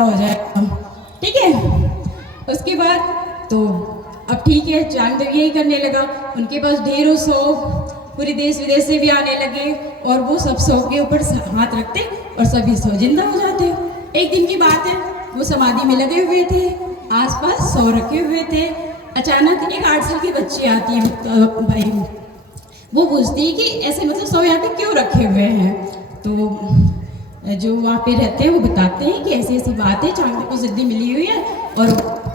हो जाएगा। ठीक है, उसके बाद तो अब ठीक है, चांगदेव यही करने लगा। उनके पास ढेरों शौक पूरे देश विदेश से भी आने लगे और वो सब शौक के ऊपर हाथ रखते और सभी सौ जिंदा हो जाते। एक दिन की बात है, वो समाधि में लगे हुए थे, आसपास सौ रखे हुए थे। अचानक एक 8 साल की बच्ची आती है भाई, वो पूछती है कि ऐसे मतलब सौ यहाँ पे क्यों रखे हुए हैं। तो जो वहाँ पे रहते हैं वो बताते हैं कि ऐसी ऐसी बात है, चांगदेव को सिद्धि मिली हुई है और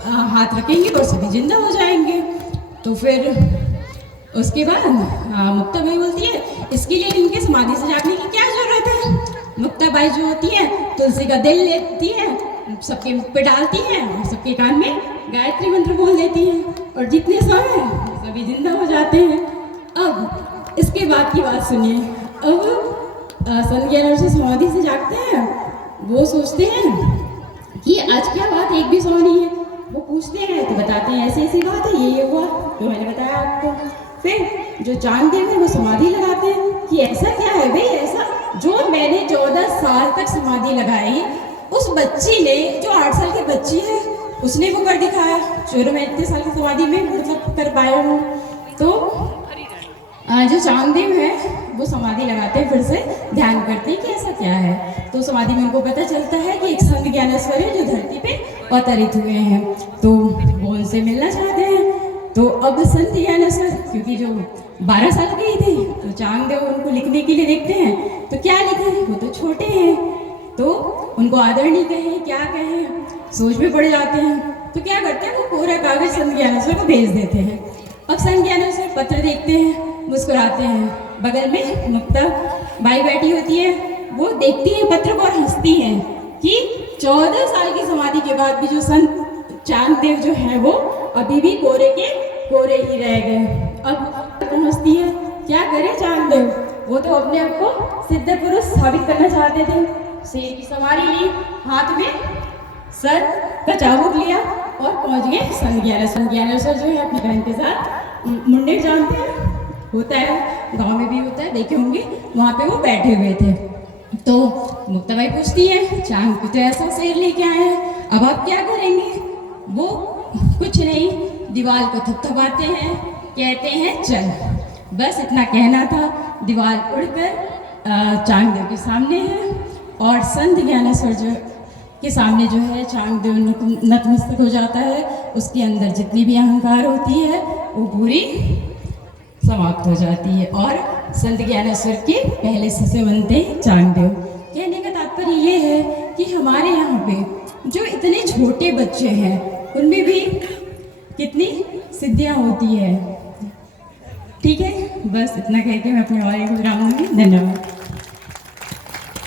हाथ रखेंगे और सभी जिंदा हो जाएंगे। तो फिर उसके बाद मुक्ता बाई बोलती है इसके लिए इनके समाधि से जागने की क्या जरूरत है। मुक्ता बाई जो होती है तुलसी का दिल लेती है, सबके मुख पे डालती है और सबके कान में गायत्री मंत्र बोल देती है और जितने सब हैं सभी जिंदा हो जाते हैं। अब इसके बाद की बात सुनिए। अब संत ज्ञानेश्वर से समाधि से जागते हैं, वो सोचते हैं कि आज क्या बात, एक भी सौ नहीं है। वो पूछते हैं तो बताते हैं ऐसी ऐसी बात है, ये हुआ तो मैंने बताया आपको। फिर जो चांगदेव है वो समाधि लगाते हैं कि ऐसा क्या है भाई, ऐसा जो मैंने 14 साल तक समाधि लगाई, उस बच्ची ने जो 8 साल की बच्ची है उसने वो कर दिखाया, जो मैं इतने साल की समाधि में मतलब कर पाया हूँ। तो जो चांगदेव है वो समाधि लगाते हैं, फिर से ध्यान करते हैं कि ऐसा क्या है। तो समाधि में उनको पता चलता है कि एक संत ज्ञानेश्वर है जो धरती पे अवतरित हुए हैं, तो वो उनसे मिलना चाहते हैं। तो अब संत ज्ञानेश्वर क्योंकि जो 12 साल की ही थी, तो चांगदेव उनको लिखने के लिए देखते हैं तो क्या लिखें, वो तो छोटे हैं, तो उनको आदरणीय कहें क्या कहें, सोच में पड़ जाते हैं। तो क्या करते हैं, वो पूरा कागज संत ज्ञानेश्वर को भेज देते हैं। अब संत ज्ञानेश्वर पत्र देखते हैं, मुस्कुराते हैं। बगल में मुक्ता बाई बैठी होती है, वो देखती है पत्र को और हंसती है कि 14 साल की समाधि के बाद भी जो संत चांगदेव जो है वो अभी भी कोरे के कोरे ही रह गए। अब हंसती है, क्या करे चांगदेव, वो तो अपने आप को सिद्ध पुरुष साबित करना चाहते थे। शेर की सवारी ली, हाथ में सर का चाबुक लिया और पहुंच गए संत ज्ञानेश्वर। ज्ञानेश्वर जो है अपनी बहन के साथ मुंडेर जानते हैं, होता है गांव में भी होता है, देखे होंगे, वहाँ पे वो बैठे हुए थे। तो मुक्ता बाई पूछती है चांग तो ऐसा शेर लेके आए हैं, अब आप क्या करेंगे। वो कुछ नहीं, दीवार को थपथपाते हैं, कहते हैं चल। बस इतना कहना था, दीवार उड़कर चांगदेव के सामने है और संत ज्ञानेश्वर जो के सामने जो है चांगदेव नतमस्तक हो जाता है। उसके अंदर जितनी भी अहंकार होती है वो पूरी समाप्त हो जाती है और संत ज्ञानेश्वर के पहले शिष्य बनते हैं चांगदेव। कहने का तात्पर्य ये है कि हमारे यहाँ पे जो इतने छोटे बच्चे हैं उनमें भी कितनी सिद्धियाँ होती है। ठीक है, बस इतना कह के मैं अपने वाले को विराम दूंगी। धन्यवाद।